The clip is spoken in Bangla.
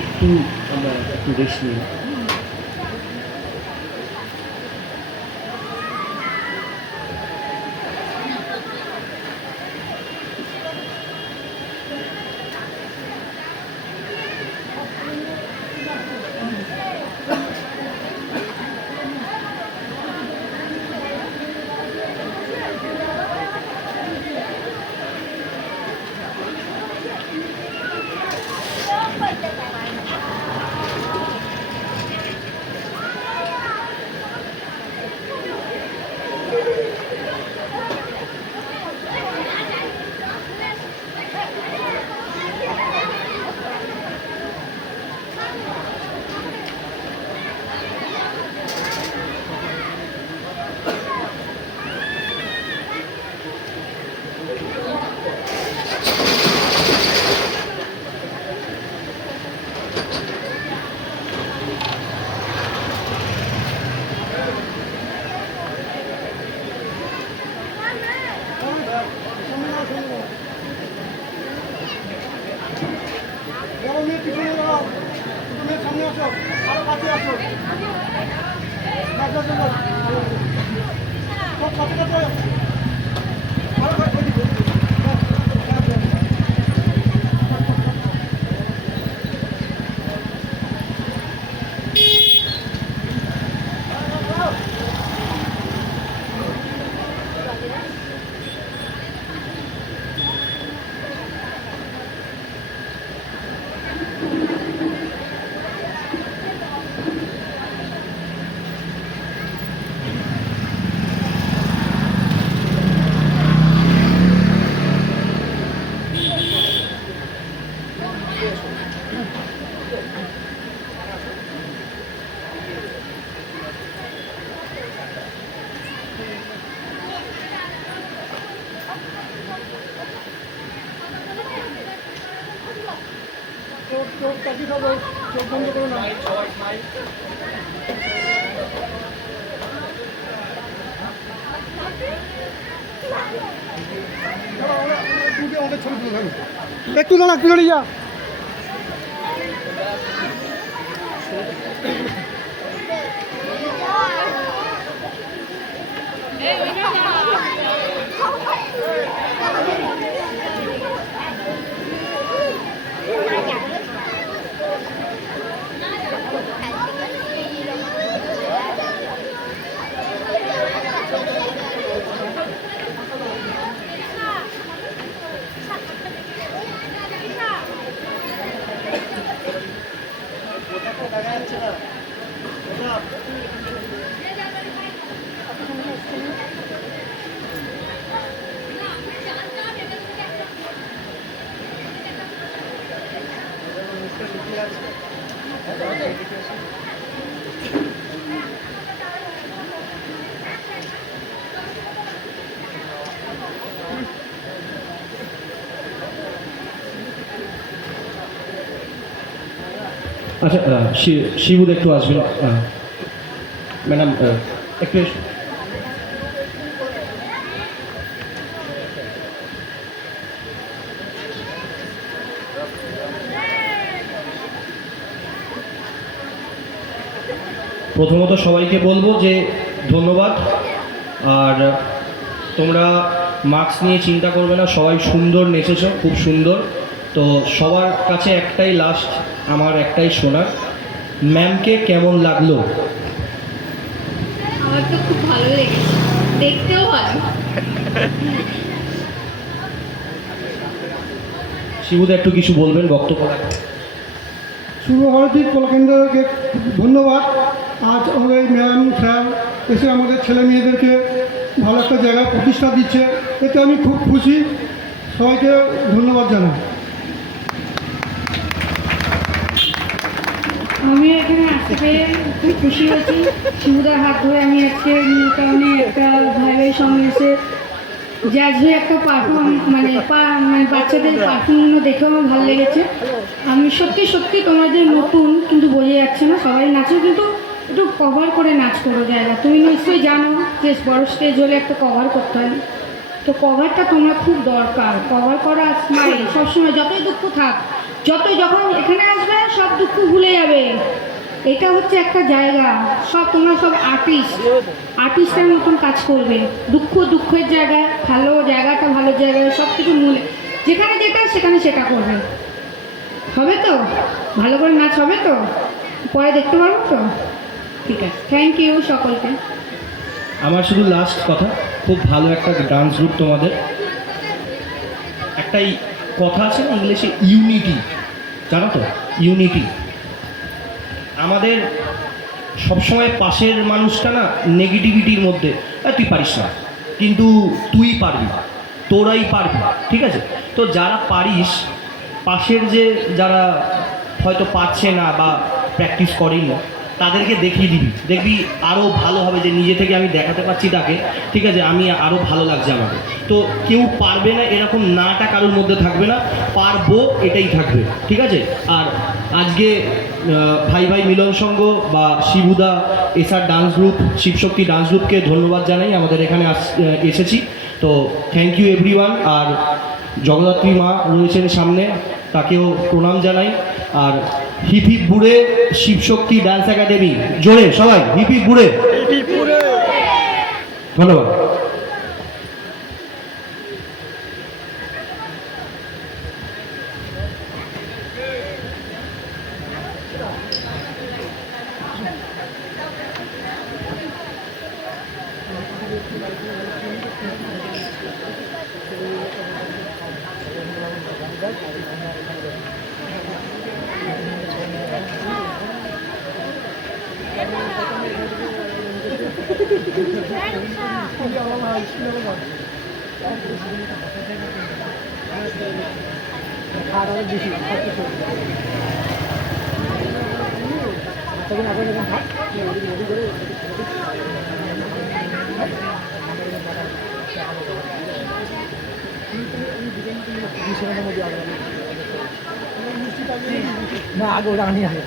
একটু আমরা একটু রেস্ট নিই। চোখ বন্ধ করো না। একটু দাঁড়া, একটু দাঁড়িয়ে যা। আচ্ছা, শিবুদ একটু আসবেন ম্যাডাম, একটু প্রথমত সবাইকে বলবো যে ধন্যবাদ। আর তোমরা মাস্ক নিয়ে চিন্তা করবে না, সবাই সুন্দর নেচেছো, খুব সুন্দর। তো সবার কাছে একটাই লাস্ট আমার একটাই শোনার, ম্যামকে কেমন লাগলো? আমার তো খুব ভালো লেগেছে। দেখতেও ভালো। শিবুদা একটু কিছু বলবেন বক্তব্য রাখবেন। শুভভারতী কলাকেন্দ্রকে ধন্যবাদ। আজ আমাদের ম্যাম স্যার এসে আমাদের ছেলে মেয়েদেরকে ভালো একটা জায়গায় প্রতিষ্ঠা দিচ্ছে, এতে আমি খুব খুশি। সবাইকে ধন্যবাদ জানাই। আমি এখানে আসতে পেরে খুব খুশি হয়েছি। শিবুদার হাত ধরে আমি আজকে নিউ টাউনে একটা ভাই ভাই সঙ্গে এসে জ্যাজ হয়ে একটা পারফর্ম মানে বাচ্চাদের পারফর্মগুলো দেখেও আমার ভালো লেগেছে। আমি সত্যি সত্যি তোমাদের নতুন কিন্তু বোঝা যাচ্ছে না, সবাই নাচো কিন্তু একটু কভার করে নাচ করো জায়গা। তুমি নিশ্চয়ই জানো যে বড় স্টেজ হলে একটা কভার করতে হয়, তো কভারটা তোমরা খুব দরকার। কভার করা স্মাইল সবসময়, যতই দুঃখ থাক, যতই যখন এখানে আসবে সব দুঃখ ভুলে যাবে। এটা হচ্ছে একটা জায়গা, সব তোমরা সব আর্টিস্টের মতন কাজ করবে। দুঃখের জায়গায় ভালো জায়গাটা, ভালো জায়গায় সব কিছু মূলে যেখানে যেটা সেখানে সেটা করবে। হবে তো? ভালো করে নাচ হবে তো? পরে দেখতে পারবো তো? ঠিক আছে, থ্যাংক ইউ সকলকে। আমার শুধু লাস্ট কথা, খুব ভালো একটা ডান্স গ্রুপ তোমাদের। একটাই কথা আছে না ইংলিশে, ইউনিটি, জানো তো? ইউনিটি। আমাদের সবসময় পাশের মানুষটা না নেগেটিভিটির মধ্যে, তুই পারিস না, কিন্তু তুই পারবি, তোরাই পারবি, ঠিক আছে? তো যারা পারিস, পাশের যে যারা হয়তো পারছে না বা প্র্যাকটিস করেনি, তাদেরকে দেখিয়ে দিবি, দেখবি আরও ভালো হবে। যে নিজে থেকে আমি দেখাতে পারছি তাকে, ঠিক আছে, আমি আরও ভালো লাগছে আমাকে। তো কেউ পারবে না এরকম নাটা কারোর মধ্যে থাকবে না, পারবো এটাই থাকবে, ঠিক আছে? আর আজকে ভাই ভাই মিলন সংঘ বা শিবুদা SR dance group, Shibshakti dance গ্রুপকে ধন্যবাদ জানাই, আমাদের এখানে এসেছি। তো থ্যাংক ইউ এভরিওয়ান। আর জগদ্ধাত্রী মা রয়েছেন সামনে, তাকেও প্রণাম জানাই। আর হিপ হিপ বুড়ে শিবশক্তি ডান্স একাডেমি, জোরে সবাই হিপ হিপ বুড়ে। ধন্যবাদ। না আগে ওটা আনি আগে